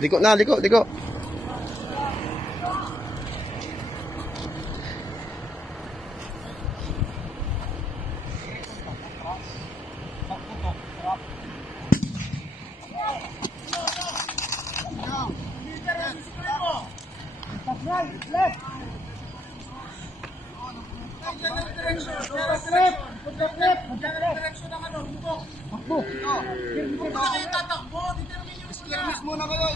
Liko na, liko, liko. Muna kayo.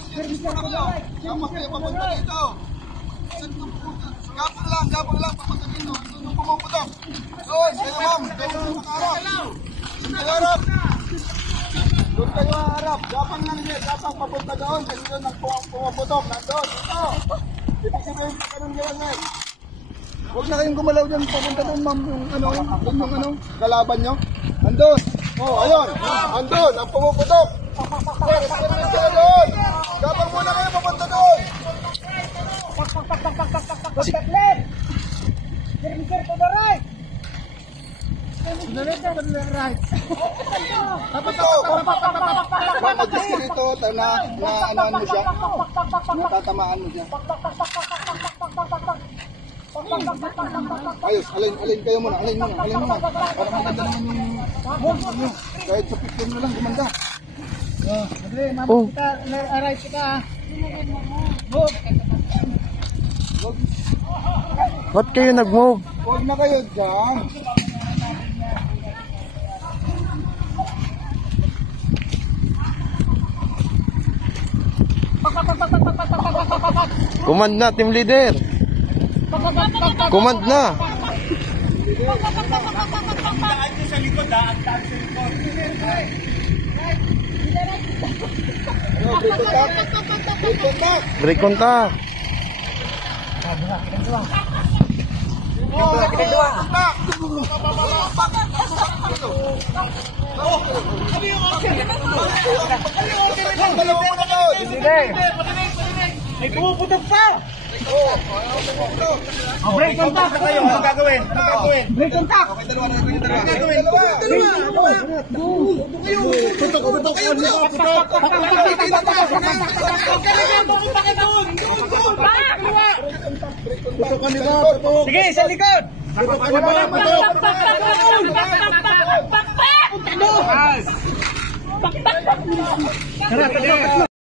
Dapat kayo papunta dito. Gapang lang papunta dito. Ito yung pumuputok. Doon, kayo ma'am. Doon harap. Doon kayo harap. Gapang lang niya. Gapang papunta doon. Kasi doon ang pumuputok. Nandun. Dito. Ibig sabihin pa ganun gawin na. Huwag na kayong gumalaw dyan. Papunta doon ma'am. Yung kalaban nyo. Nandun. Oh, ayun. Nandun. Ang pumuputok. Gapang muna kayo papunta doon. Mag-diskrito na ano mo siya. Natatamaan mo siya. Ayos, alin kayo muna. Para maganda naman yung kahit sa picture mo lang gumanda. Madre, mama kita, aray kita. Move. Ba't kayo nag-move? Huwag na kayo dyan. Command na, team leader. Command na. Daan nyo sa likod, daan sa likod. Break contact. May pumuputok pa! Break contact kayo. Ano gagawin? Break contact! Sige, sa likod! Putok!